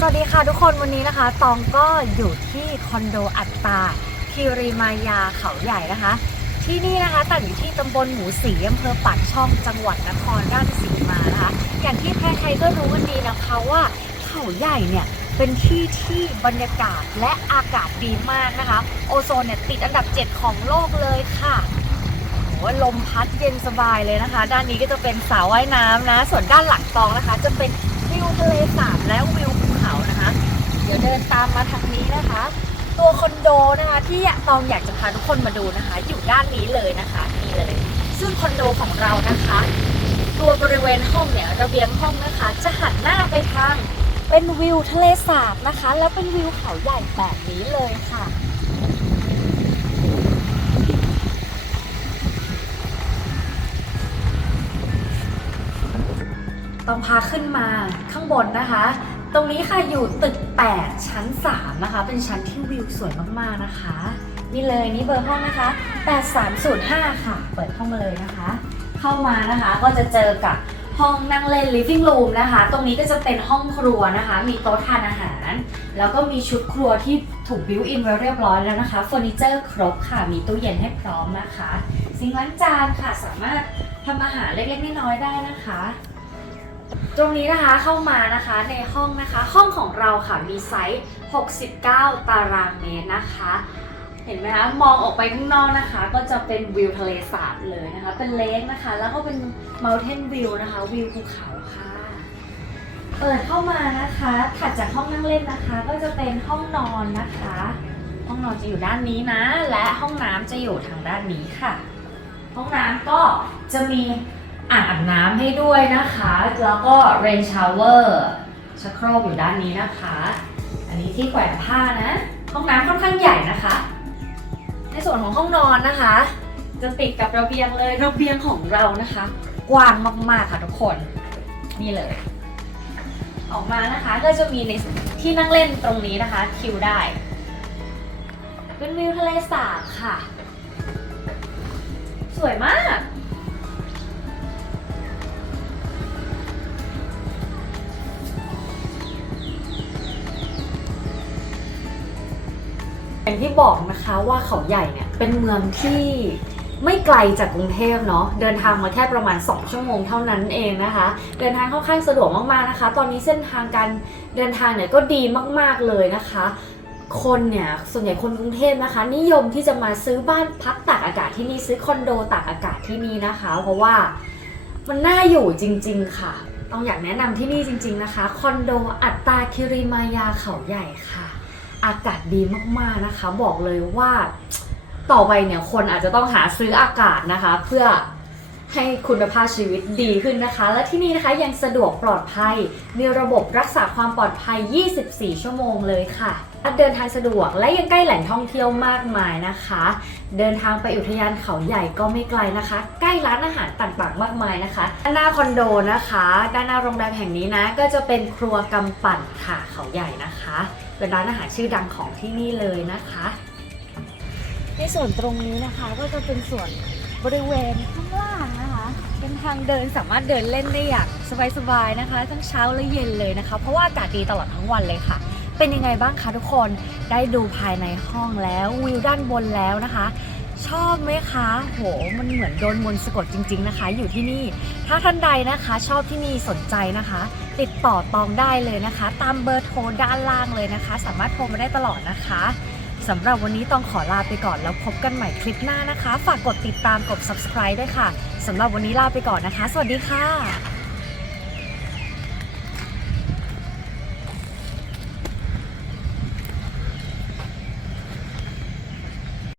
สวัสดีค่ะทุกคนวันนี้นะคะ ตองก็อยู่ที่คอนโดอัตตาคิริมายาเขาใหญ่นะคะ ที่นี่นะคะตั้งอยู่ที่ตำบลหมูสีอำเภอปากช่องจังหวัดนครราชสีมานะคะ อย่างที่ใครๆก็รู้กันดีนะคะว่าเขาใหญ่เนี่ยเป็นที่ที่บรรยากาศและอากาศดีมากนะคะ โอโซนเนี่ยติดอันดับ 7 ของโลกเลยค่ะโอ้ลมพัดเย็นสบายเลยนะคะ ด้านนี้ก็จะเป็นสระว่ายน้ำนะ ส่วนด้านหลังตองนะคะ จะเป็นวิวทะเลสาบและวิว ดี๋ยวเดินตามมาทางนี้นะคะ ตัวคอนโดนะคะที่ตองอยากจะพาทุกคนมาดูนะคะ อยู่ด้านนี้เลยนะคะนี่เลย ซึ่งคอนโดของเรานะคะ ตัวบริเวณห้องเนี่ยระเบียงห้องนะคะ จะหันหน้าไปทางเป็นวิวทะเลสาบนะคะ แล้วเป็นวิวเขาใหญ่แบบนี้เลยค่ะต้องพาขึ้นมาข้างบนนะคะ ตรงนี้ค่ะอยู่ตึก 8 ชั้น 3 นะคะ เป็นชั้นที่วิวสวยมากๆนะคะ นี่เลยนี่เบอร์ห้องนะคะ 8305 ค่ะ เปิดเข้ามาเลยนะคะ เข้ามานะคะก็จะเจอกับห้องนั่งเล่น living room นะคะ ตรงนี้ก็จะเป็นห้องครัวนะคะ มีโต๊ะทานอาหาร แล้วก็มีชุดครัวที่ถูกบิวอินไว้เรียบร้อยแล้วนะคะเฟอร์นิเจอร์ครบค่ะ มีตู้เย็นให้พร้อมนะคะ ซิงค์ล้างจานค่ะสามารถทำอาหารเล็กๆน้อยๆได้นะคะ ตรงนี้นะคะเข้ามานะคะในห้องนะคะ ห้องของเราค่ะมีไซส์ 69 ตารางเมตรนะคะ เห็นไหมคะมองออกไปข้างนอกนะคะ ก็จะเป็นวิวทะเลสาบเลยนะคะ เป็นเลคนะคะ แล้วก็เป็น mountain view นะคะ วิวภูเขาค่ะ เปิดเข้ามานะคะถัดจากห้องนั่งเล่นนะคะ ก็จะเป็นห้องนอนนะคะ ห้องนอนจะอยู่ด้านนี้นะ และห้องน้ำจะอยู่ทางด้านนี้ค่ะ ห้องน้ำก็จะมี อ่างอาบน้ำให้ด้วยนะคะ แล้วก็ rain shower ชักโครกอยู่ด้านนี้นะคะ อันนี้ที่แขวนผ้านะ ห้องน้ำค่อนข้างใหญ่นะคะ ในส่วนของห้องนอนนะคะ จะติดกับระเบียงเลยระเบียงของเรานะคะ กว้างมากๆค่ะทุกคน นี่เลย ออกมานะคะก็จะมีในที่นั่งเล่นตรงนี้นะคะคิวได้ เป็นวิวทะเลสาบค่ะ สวยมาก อย่างที่บอกนะคะว่าเขาใหญ่เนี่ยเป็นเมืองที่ไม่ไกลจากกรุงเทพเนาะเดินทางมาแค่ประมาณ 2 ชั่วโมงเท่านั้นเองนะคะ เดินทางค่อนข้างสะดวกมากๆนะคะ ตอนนี้เส้นทางการเดินทางเนี่ยก็ดีมากๆเลยนะคะ คนเนี่ยส่วนใหญ่คนกรุงเทพนะคะ นิยมที่จะมาซื้อบ้านพักตากอากาศที่นี่ซื้อคอนโดตากอากาศที่นี่นะคะ เพราะว่ามันน่าอยู่จริง ๆ ค่ะ ต้องอยากแนะนำที่นี่จริง ๆนะคะคอนโดอัตตาคิริมายาเขาใหญ่ค่ะ อากาศดีมากๆนะคะ บอกเลยว่าต่อไปเนี่ยคนอาจจะต้องหาซื้ออากาศนะคะ เพื่อให้คุณภาพชีวิตดีขึ้นนะคะ และที่นี่นะคะยังสะดวกปลอดภัย มีระบบรักษาความปลอดภัย 24 ชั่วโมงเลยค่ะเดินทางสะดวกและยังใกล้แหล่งท่องเที่ยวมากมายนะคะ เดินทางไปอุทยานเขาใหญ่ก็ไม่ไกลนะคะ ใกล้ร้านอาหารต่างๆ มากมายนะคะ ด้านหน้าคอนโดนะคะ ด้านหน้าโรงแรมแห่งนี้นะ ก็จะเป็นครัวกำปั่นค่ะเขาใหญ่นะคะ เป็นร้านอาหารชื่อดังของที่นี่เลยนะคะ ในส่วนตรงนี้นะคะก็จะเป็นส่วนบริเวณข้างล่างนะคะ เป็นทางเดินสามารถเดินเล่นได้อย่างสบายๆนะคะ ทั้งเช้าและเย็นเลยนะคะ เพราะว่าอากาศดีตลอดทั้งวันเลยค่ะ เป็นยังไงบ้างคะทุกคนได้ดูภายในห้องแล้ววิวด้านบนแล้วนะคะ ชอบไหมคะ โห มันเหมือนโดนมนต์สะกดจริง ๆนะคะ อยู่ที่นี่ ถ้าท่านใดนะคะชอบที่นี่สนใจนะคะ ติดต่อตองได้เลยนะคะ ตามเบอร์โทรด้านล่างเลยนะคะ สามารถโทรมาได้ตลอดนะคะสำหรับวันนี้ต้องขอลาไปก่อนแล้วพบกันใหม่คลิปหน้านะคะ ฝากกดติดตามกด subscribe ด้วยค่ะสำหรับวันนี้ลาไปก่อนนะคะ สวัสดีค่ะ